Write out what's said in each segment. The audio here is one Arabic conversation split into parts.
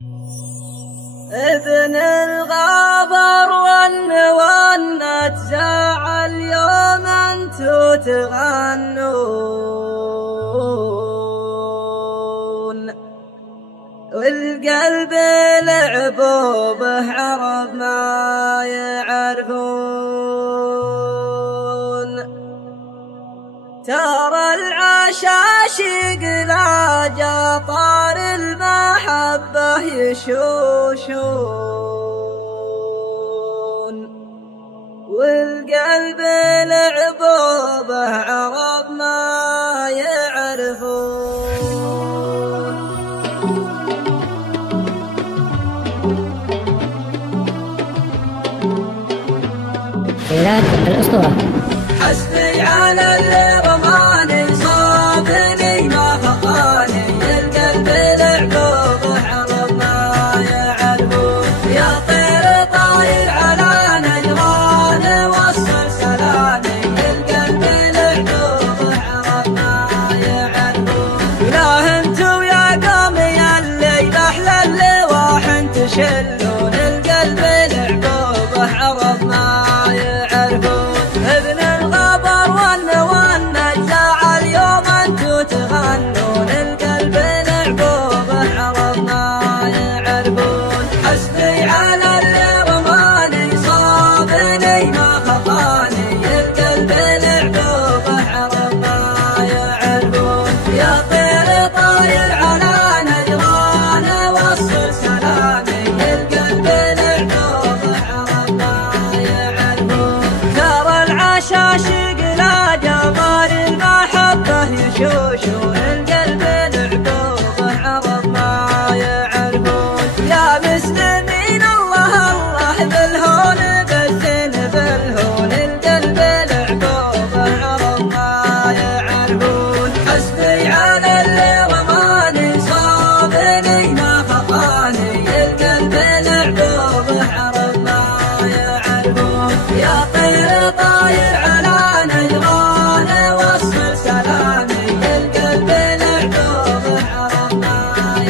ابن الغابر والنوى تزاعل يوم انتو تغنون، والقلب لعبوا به عرب ما يعرفون. ترى العشاشق لا جطار المحبة يشوشون، والقلب لعبوا به عرب ما يعرفون. ميلاد الأسطورة. حسبي على اللي رماني صابني ما خطاني، القلب لعبوا به عرب ما يعرفون. يا طير طاير على نجران وصل سلامي، القلب لعبوا به عرب ما يعرفون. ولا انتو يا قومي الليل احلى اللواح تشلون، القلب لعبوا به عرب ما يعرفون. ابن الغبر والنوى تزاعل يوم انتو تغنون، القلب لعبوا به عرب ما يعرفون. حسبي على اللي رماني صابني ما خطاني، القلب لعبوا به عرب ما يعرفون. يا طير طاير على نجران وصل سلامي، القلب لعبوا به عرب ما يعرفون. ترى العشاشق لا جمال المحبة يشوشون، القلب لعبوا به عرب ما يعرفون. يا مسلمين الله الله بالهون بالزين بالهون، القلب لعبوا به عرب ما يعرفون. حسبي على اللي رماني صابني ما خطاني، القلب لعبوا به عرب ما يعرفون. يا طير طاير على نجران وصل سلامي، القلب لعبوا به عرب ما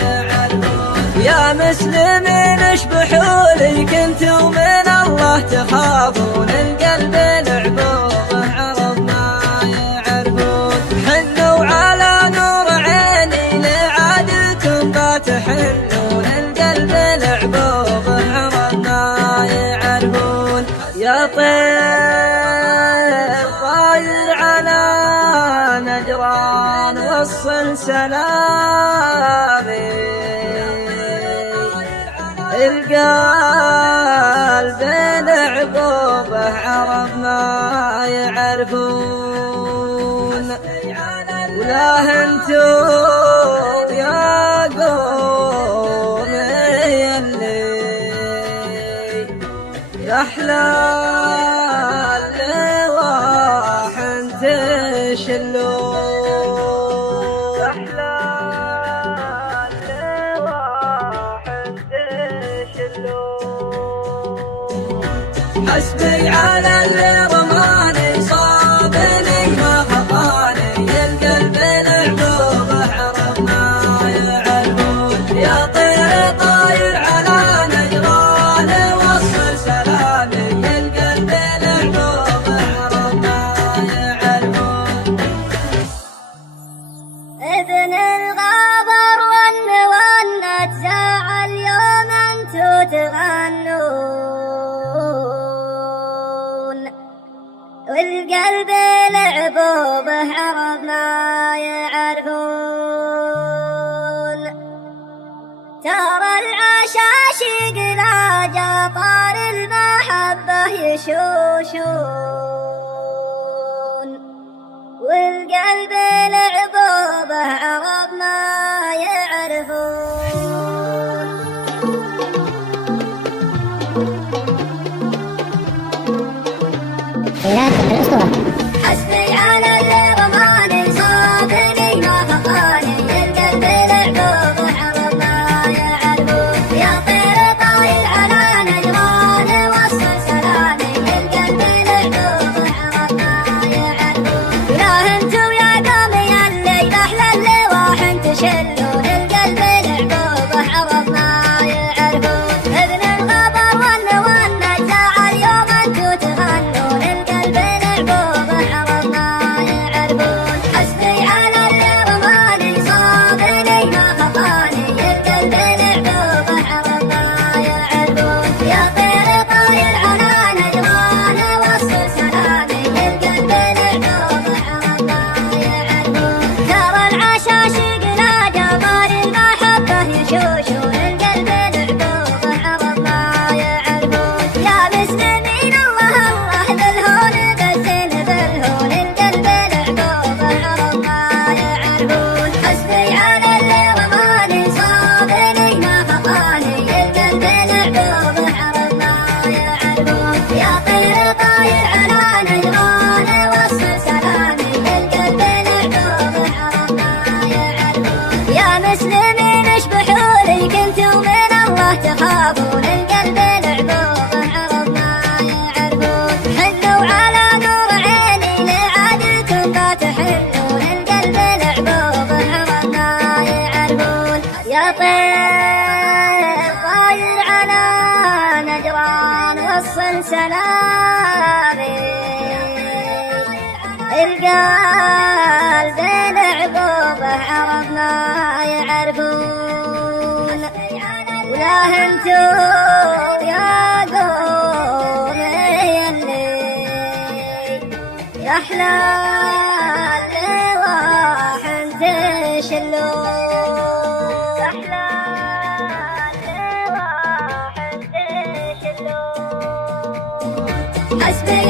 يعرفون. يا مسلمين اشبحوا لي كنتم من الله تخافون، القلب لعبوا به عرب ما يعرفون. حنوا على نور عيني لعادلكم بتحنون، القلب لعبوا به عرب ما يعرفون. يا طير طاير على نجران وصل سلامي، القلب لعبوا به عرب ما يعرفون. ولا انتو يا قومي اللي احلى اللواح تشلون، احلى اللواح تشلون. حسبي على اللي رماني صابني ما خطاني، القلب لعبوا به عرب ما يعرفون. يا طير طاير على نجران وصل سلامي، القلب لعبوا به عرب ما يعرفون. ابن الغابر والنوى تزاعل يوم انتو تغنون، والقلب لعبوا به عرب ما يعرفون. ترى العشاشق لا جطار المحبة يشوشون، والقلب لعبوا به عرب ما يعرفون. ميلاد الأسطورة. حسبي على اللي رماني صابني ما خطاني، القلب لعبوا به عرب ما يعرفون. يا طير طاير على نجران وصل سلامي، القلب لعبوا به عرب ما يعرفون. ولا انتو يا قومي الليل احلى اللواح تشلون، القلب لعبوا به عرب ما طاير على نجران وصل سلامي، القلب العقوبة عرب ما يعرفون، ولا انتو يا قومي اللي يا احلى اللواح تشلون، يا احلى اللواح تشلون. حسبي